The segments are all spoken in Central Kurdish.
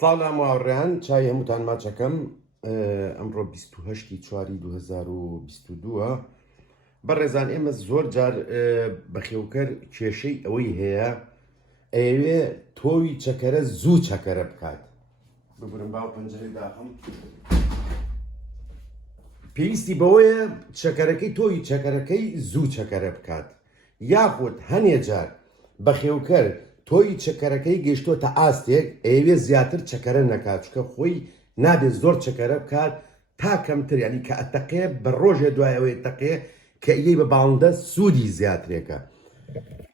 ساڵام هاوڕێیان چای هەمووتان ماچەکەم ئەمڕۆ 28 چواری 2022 بەڕێزان ئێمە زۆر جار بەخێوکەر کێشەی ئەوەی هەیە ئەوێ تۆوی چەکەرە زوو چەکەرە بکات ببرم باو پەنجەرەی داخم پێویستی بەوەیە چەکەرەکەی تۆوی چەکەرەکەی زوو چەکەرە بکات یاخود هەنێ جار بەخێوکەر تۆی چەکەرەکەی گەیشتۆتە ئاستێک ئەوێ زیاتر چەکەرە نەکات چکە خۆی نابێت زۆر چەکەرە بکات تا کەمتر ینی کە ئەتەقێ بە ڕۆژێ دوایەوەی تەقێ کە ئیەی بە باڵندە سوودی زیاترێکە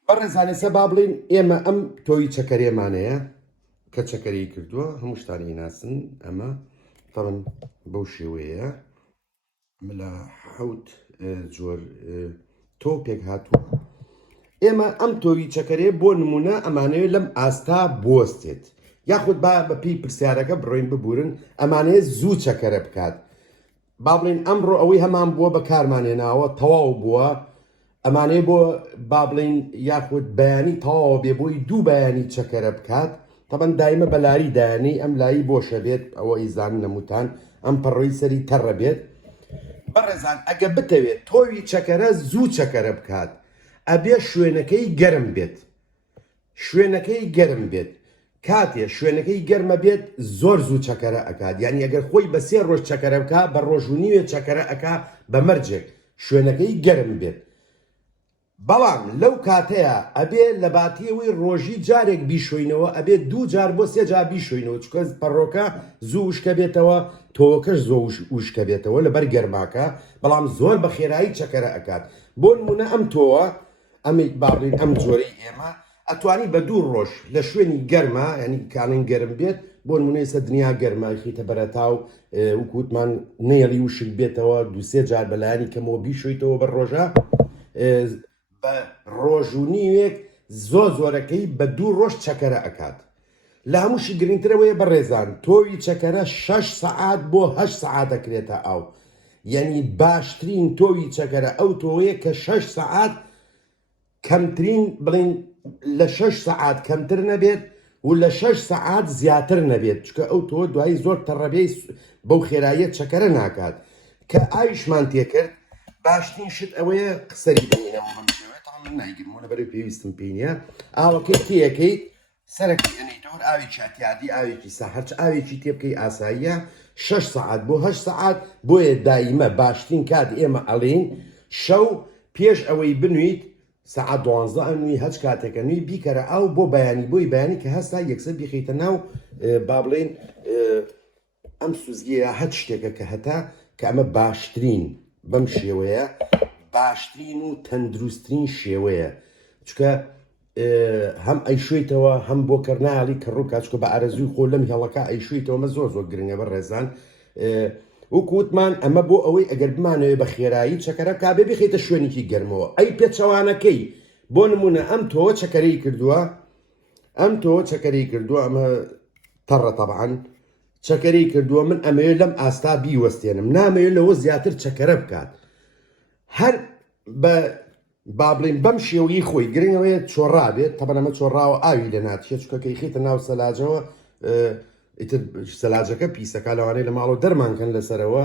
بەڕێزانێ سە با بڵین ئێمە ئەم تۆی چەکەرێمانەیە کە چەکەری کردووە هەموو شتانی ناسن ئەمە تەڵن بەو شێوەیە ملا حەوت جۆر تۆ پێک هاتووە ئێمە ئەم تۆوی چەکەرێ بۆ نمونە ئەمانەیە لەم ئاستا بوەستێت یاخود با بە پێی پرسیارەکە بڕۆین ببورن ئەمانەیە زوو چەکەرە بکات با بڵین ئەمڕۆ ئەوەی هەمان بووە بە کارمانێناوە تەواو بووە ئەمانەیە بۆ با بڵین یاخود بەیانی تەواو بێ بۆی دوو بەیانی چەکەرە بکات تەبەن دایمە بەلاری دایانی ئەم لایی بۆشە بێت ئەوە ئیزان نەموتان ئەم پەڕۆی سەری تەڕە بێت بەڕێزان ئەگە بتەوێت تۆوی چەکەرە زوو چەکەرە بکات ئەبێ شوێنەکەی گەرم بێت شوێنەکەی گەرم بێت کاتێ شوێنەکەی گەرمە بێت زۆر زوو چەکەرە ئەکات یعنی ئەگەر خۆی بە 3 ڕۆژ چەکەرە بکە بە ڕۆژ و نیوێ چەکەرە ئەکا بە مەرجێک شوێنەکەی گەرم بێت بەڵام لەو کاتەیە ئەبێ لە باتیەوەی ڕۆژی جارێک بیشۆینەوە ئەبێ 2 جار بۆ 3 جار بیشۆینەوە چکە پەڕۆکە زوو وشکە بێتەوە تۆوەکەش زۆر وشکە بێتەوە لەبەر گەرماکە بەڵام زۆر بە خێرایی چەکەرە ئەکات بۆ نمونە ئەم تۆوە ئەمی باڵین ئەم جۆرەی ئێمە ئەتوانی بە 2 ڕۆژ لە شوێنی گەرمە ینی کاڵین گەرم بێت بۆ نمونەی سە دنیا گەرمای خیتە بەرەتاو وکووتمان نێڵی وشک بێتەوە 2-3 جار بەلایانی کەمەوە بیشۆیتەوە بە ڕۆژە بە ڕۆژ و نیوێک زۆرەکەی بە 2 ڕۆژ چەکەرە ئەکات لە هەمووشی گرنگترەوەیە بەڕێزان تۆوی چەکەرە 6 سەعات بۆ 8 سەعات دەکرێتە ئاو یعنی باشترین تۆوی چەکەرە ئەو تۆیە کە 6 سەعات کەمترین بڵین لە 6 سەعات کەمتر نەبێت و لە 6 سەعات زیاتر نەبێت چکە ئەو تۆ دوایی زۆر تەڕەبێی بەو خێراییە چەکەرە ناکات کە ئاویشمان تێکرد باشترین شت ئەوەیە قسەری بینەوە نایگرمەوە لەبەر پێویستم پێی نییە ئاوەکەی تێەکەیت سەرەکی ئەنیتەوە ئاوی چاتیادی ئاوێکی ساحەرچ ئاوێکی تێ بکەی ئاساییە 6 سەعات بۆ 8 سەعات بۆیە دایمە باشترین کات ئێمە ئەڵین شەو پێش ئەوەی بنویت سەعات 12 ئەنووی هەچ کاتێکە نووی بیکەرە ئاو بۆ بەیانی بۆی بەیانی کە هەستا یەکسەر بیخیتە ناو با بڵێن ئەم سوزگیە هەچ شتێکە کە هەتا کە ئەمە باشترین بەم شێوەیە باشترین و تەندروستترین شێوەیە چکە هەم ئەیشویتەوە هەم بۆ کەرناڵی کە ڕووکە چکە بە ئارەزوی خۆ لەم هێڵەکە ئەیشویتەوە زۆر گرنگە بە ڕێزان وکووتمان ئەمە بۆ ئەوەی ئەگەر بمانەوێ بە خێرایی چەکەرە کابێ بخێتە شوێنێکی گەرمەوە ئەی پێچەوانەکەی بۆ نمونە ئەم تۆ چەکەرەی کردووە ئەم تۆ چەکەرەی کردووە ئەمە تەڕە تەبعاً چەکەرەی کردووە من ئەمەوێت لەم ئاستا بیوەستێنم نامەوێت لەوە زیاتر چەکەرە بکات هەر بە با بڵین بەم شێوەی خۆی گرنگەوەیە چۆڕا بێت تەبەن ئەمە چۆڕاوە ئاوی لە ناتیە چکەکەی خیتە ناو سەلاجەوە سەلاجەکە پیسەکە لەوانەیە لە ماڵەوە دەرمانکەن لەسەرەوە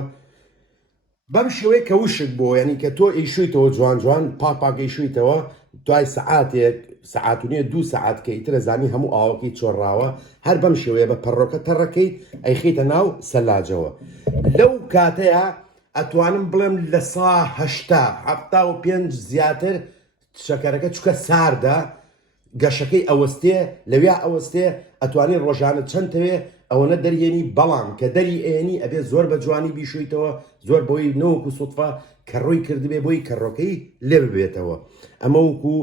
بەم شێوەیە کە وشک بۆ ینی کە تۆ ئەیشویتەوە جوان جوان پاپاگەیشویتەوە دوای سەعاتێک سەعات و نیە 2 سەعات کە ئیترە زانی هەموو ئاوەکەی چۆڕاوە هەر بەم شێوەیە بە پەڕۆکە تەڕەکەی ئەیخیتە ناو سەلاجەوە لەو کاتەیە ئەتوانم بڵێم لە سا هەشتا 75 زیاتر شەکەرەکە چکە ساردا گەشەکەی ئەوەستێ لەویا ئەوەستێ ئەتوانین ڕۆژانە چەندتەوێ ئەوەنە دەریێنی بەڵام کە دەری ئێنی ئەبێت زۆر بە جوانی بیشویتەوە زۆر بۆی نەوەکو سوتفا کە ڕۆی کردبێ بۆی کەڕۆکەی لێ ببێتەوە ئەمە وەکو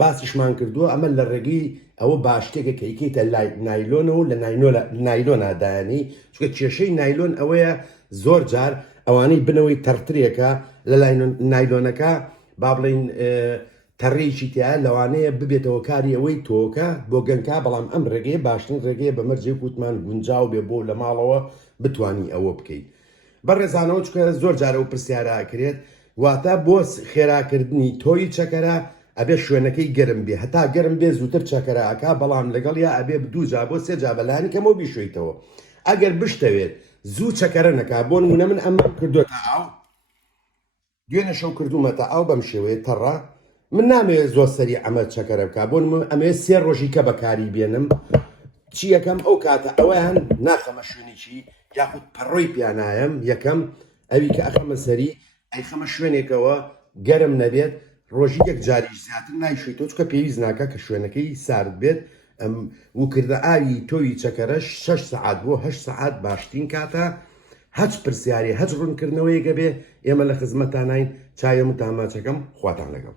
باسیشمان کردووە ئەمە لە ڕێگەی ئەوە باشتێکە کە ئیکەیتە نایلۆنەوە لە نایلۆنادایانی چکە کێشەی نایلۆن ئەوەیە زۆر جار ئەوانەی بنەوەی تەرترێکە لە نایلۆنەکە با بڵین تەڕێکی تیا لەوانەیە ببێتەوە کاری ئەوەی تۆکە بۆ گەنکا بەڵام ئەم ڕێگەیە باشترین ڕێگەیە بە مەرجێ کووتمان گونجاو بێ بۆ لە ماڵەوە بتانی ئەوە بکەیت بەڕێزانەوە چکە زۆر جارە و پرسیارە کرێت واتە بۆ خێراکردنی تۆی چەکەرە ئەبێ شوێنەکەی گەرم بێ هەتا گەرم بێ زووتر چەکەرە ئەکا بەڵام لەگەڵ یا ئەبێ دوو جا بۆ سێ جا بەلانی کەمەوە بیشویتەوە ئەگەر بشتەوێت زوو چەکەرە نەکا بۆ نمونە من ئەمە کردوتە ئاو دوێنێ شەو کردومەتە ئاو بەم شێوەیە تەڕە من نامەوێت زۆر سەری ئەمە چەکەرە بکە بۆ ئەمەوێت سێ ڕۆژی کە بەکاری بێنم چی یەکەم ئەو کاتە ئەویان ناخەمە شوێنێکی یاخود پەڕۆی پیانایم یەکەم ئەوی کە ئەخەمە سەری ئەیخەمە شوێنێکەوە گەرم نەبێت ڕۆژی یەک جاریش زیاتر نایشویتەوە چکە پێویست ناکە کە شوێنەکەی سارد بێت ئەم وکردە ئاوی تۆوی چەکەرەش 6 سعات بۆ 8 سعات باشترین کاتە هەچ پرسیاری هەچ ڕوونکردنەوەیەکە بێ ئێمە لە خزمەتانین چایە و تاماچەکەم خواتان لەگەڵ